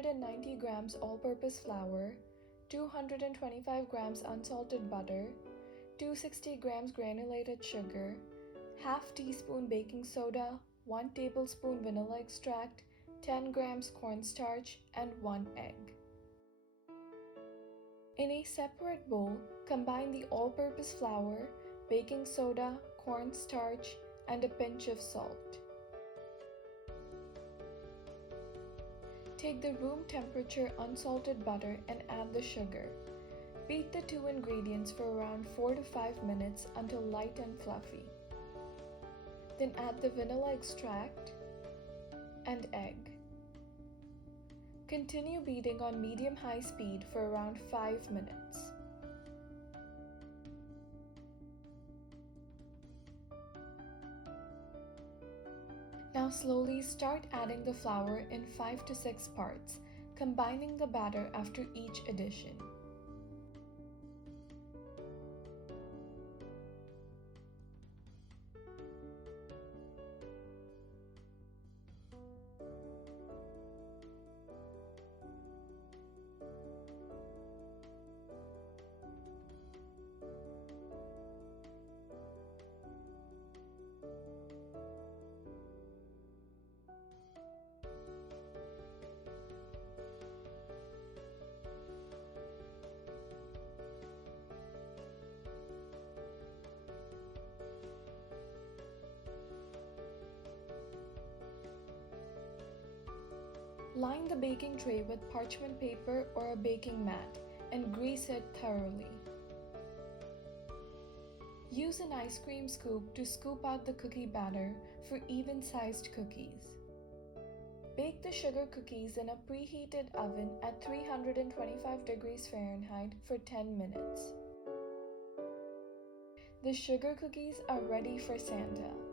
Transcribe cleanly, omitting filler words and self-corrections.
190 grams all-purpose flour, 225 grams unsalted butter, 260 grams granulated sugar, half teaspoon baking soda, 1 tablespoon vanilla extract, 10 grams cornstarch, and 1 egg. In a separate bowl, combine the all-purpose flour, baking soda, cornstarch, and a pinch of salt. Take the room temperature unsalted butter and add the sugar. Beat the two ingredients for around 4 to 5 minutes until light and fluffy. Then add the vanilla extract and egg. Continue beating on medium-high speed for around 5 minutes. Now slowly start adding the flour in 5 to 6 parts, combining the batter after each addition. Line the baking tray with parchment paper or a baking mat and grease it thoroughly. Use an ice cream scoop to scoop out the cookie batter for even-sized cookies. Bake the sugar cookies in a preheated oven at 325 degrees Fahrenheit for 10 minutes. The sugar cookies are ready for Santa.